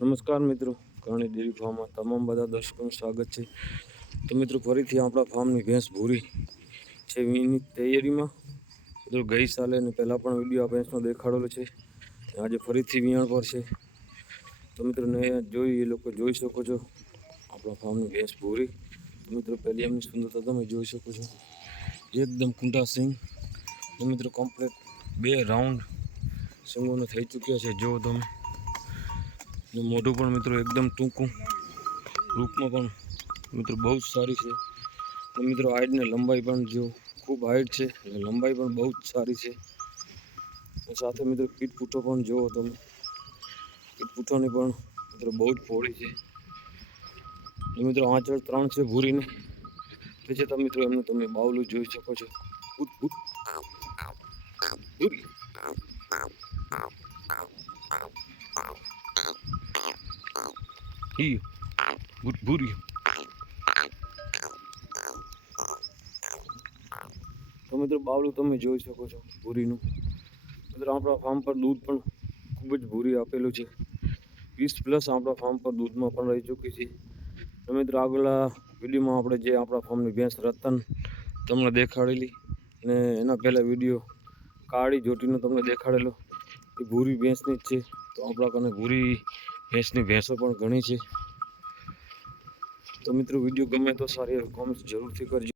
નમસ્કાર મિત્રો, કરણી ડેરી ફાર્મમાં તમામ બધા દર્શકોનું સ્વાગત છે. તો મિત્રો ફરીથી આપણા ફાર્મની ભેંસ ભૂરી છે એની તૈયારીમાં. મિત્રો ગઈ સાલે ને પહેલાં પણ વિડીયો આ ભેંસનો દેખાડેલો છે. આજે ફરીથી વિયાણ પર છે. તો મિત્રો ને એ લોકો જોઈ શકો છો આપણા ફાર્મની ભેંસ ભૂરી. તો મિત્રો પહેલી એમની સુંદરતા તમે જોઈ શકો છો, એકદમ કુંટા સિંગ. તો મિત્રો કમ્પ્લીટ 2 રાઉન્ડ સિંગોને થઈ ચૂક્યા છે. જો તમે મોઢું પણ મિત્રો એકદમ ટૂંકું, રૂપમાં પણ મિત્રો બહુ જ સારી છે. તો મિત્રો હાઈટ ને લંબાઈ પણ જો ખૂબ હાઈટ છે અને લંબાઈ પણ બહુ જ સારી છે. સાથે મિત્રો પીઠ પૂઠો પણ જુઓ તમે, પીઠ પૂઠોની પણ મિત્રો બહુ જ પહોળી છે. મિત્રો આંચળ 3 છે ભૂરીને. તે છતાં મિત્રો એમનું તમે બાવલું જોઈ શકો છો. ભૂરી ભૂરી. તો મિત્રો બાવલું તમે જોઈ શકો છો ભૂરીનું. મિત્રો આપણા ફાર્મ પર દૂધ પણ ખૂબ જ ભૂરી આપેલું છે. 20+ આપણા ફાર્મ પર દૂધમાં પણ રહી ચૂકી છે. તો મિત્રો આગલા વિડીયોમાં આપણે જે આપણા ફાર્મની ભેંસ રતન તમને દેખાડેલી, ને એના પહેલાં વિડીયો કાળી જોટીનો તમને દેખાડેલો, એ ભૂરી ભેંસની જ છે. તો આપણા કને ભૂરી ભેંસની ભેંસો પણ ઘણી છે. તો મિત્રો વિડીયો ગમે તો સારી કોમેન્ટ જરૂરથી કરજો.